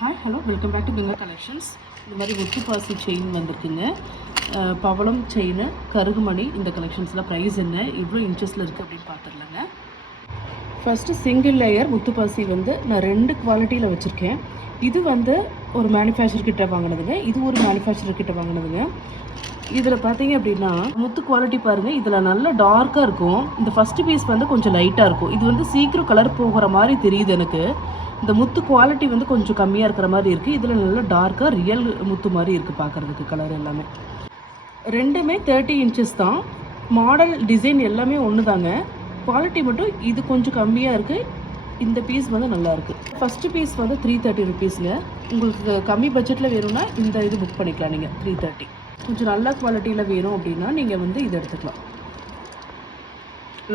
Hi hello welcome back to Ganga collections. இந்த மாதிரி முத்து பாசி செயின் வந்திருக்குங்க. பவளம் செயின், கருகுமணி. இந்த கலெக்ஷன்ஸில் ப்ரைஸ் என்ன, இவ்வளோ இன்ச்சஸில் இருக்குது அப்படின்னு பார்த்துடலாங்க. ஃபஸ்ட்டு சிங்கிள் லேயர் முத்துப்பாசி வந்து நான் 2 குவாலிட்டியில் வச்சுருக்கேன். இது வந்து ஒரு மேனுஃபேக்சர் கிட்ட வாங்கினதுங்க, இது ஒரு மேனுஃபேக்சர் கிட்ட வாங்கினதுங்க. இதில் பார்த்தீங்க அப்படின்னா முத்து குவாலிட்டி பாருங்கள், இதில் நல்லா டார்க்காக இருக்கும். இந்த ஃபஸ்ட்டு பீஸ் வந்து கொஞ்சம் லைட்டாக இருக்கும். இது வந்து சீக்கிரம் கலர் போகிற மாதிரி தெரியுது எனக்கு. இந்த முத்து குவாலிட்டி வந்து கொஞ்சம் கம்மியாக இருக்கிற மாதிரி இருக்குது. இதில் நல்லா டார்க்காக ரியல் முத்து மாதிரி இருக்குது பார்க்குறதுக்கு. கலர் எல்லாமே ரெண்டுமே 30 இன்ச்சஸ் தான். மாடல் டிசைன் எல்லாமே ஒன்று தாங்க. குவாலிட்டி மட்டும் இது கொஞ்சம் கம்மியாக இருக்குது. இந்த பீஸ் வந்து நல்லா இருக்குது. ஃபஸ்ட்டு பீஸ் வந்து 330 ருபீஸுங்க. உங்களுக்கு கம்மி பட்ஜெட்டில் வேணும்னா இந்த இது புக் பண்ணிக்கலாம் நீங்கள். 330. கொஞ்சம் நல்ல குவாலிட்டியில் வேணும் அப்படின்னா நீங்கள் வந்து இது எடுத்துக்கலாம்.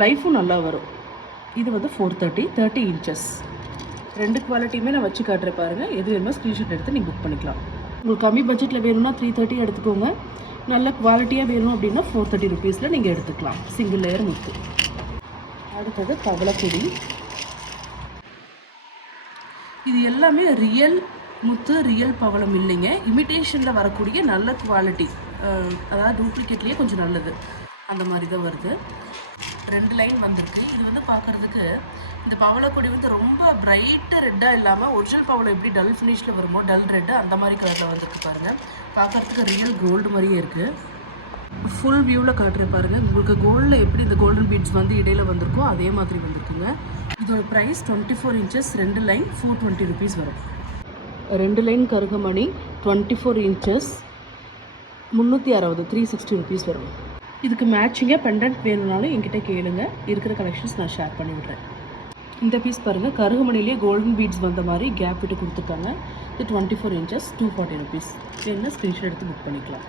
லைஃபும் நல்லா வரும். இது வந்து 430, 30 இன்ச்சஸ். 2 குவாலிட்டியுமே நான் வச்சு காட்டுறேன் பாருங்கள். எது வேணுமோ ஸ்க்ரீன்ஷாட் எடுத்து நீங்கள் புக் பண்ணிக்கலாம். உங்களுக்கு கம்மி பட்ஜெட்டில் வேணும்னா 330 எடுத்துக்கோங்க. நல்ல குவாலிட்டியாக வேணும் அப்படின்னா 430 ருபீஸில் நீங்கள் எடுத்துக்கலாம். சிங்கிள் லேயர் முத்து. அடுத்தது பவளக்குடி. இது எல்லாமே ரியல் முத்து, ரியல் பவளம் இல்லைங்க. இமிட்டேஷனில் வரக்கூடிய நல்ல குவாலிட்டி, அதாவது டூப்ளிகேட்லேயே கொஞ்சம் நல்லது, அந்த மாதிரி தான் வருது. 2 லைன் வந்திருக்கு. இது வந்து பார்க்குறதுக்கு இந்த பவளக்கொடி வந்து ரொம்ப பிரைட்டு ரெட்டாக இல்லாமல் ஒரிஜினல் பவளம் எப்படி டல் ஃபினிஷில் வருமோ, டல் ரெட்டு அந்த மாதிரி கலரில் வந்திருக்கு பாருங்கள். பார்க்குறதுக்கு ரியல் கோல்டு மாதிரியே இருக்குது. ஃபுல் வியூவில் காட்டுறேன் பாருங்கள். உங்களுக்கு கோல்டில் எப்படி இந்த கோல்டன் பீட்ஸ் வந்து இடையில வந்திருக்கோ அதே மாதிரி வந்திருக்குங்க. இதோட ப்ரைஸ் 24 இன்ச்சஸ், 2 லைன் 420 ருபீஸ் வரும். 2 லைன் கருகமணி 24 இன்ச்சஸ் 360, 360 ருபீஸ் வரும். இதுக்கு மேட்சிங்காக பெண்டன்ட் வேணும்னாலும் என்கிட்ட கேளுங்க. இருக்கிற கலெக்ஷன்ஸ் நான் ஷேர் பண்ணி விட்றேன். இந்த பீஸ் பாருங்கள், கருகமணிலே கோல்டன் பீட்ஸ் வந்த மாதிரி கேப் விட்டு கொடுத்துருக்காங்க. இது 24 இன்ச்சஸ் 240 ருபீஸ். வேணுன்னா ஸ்க்ரீன்ஷாட் எடுத்து புக் பண்ணிக்கலாம்.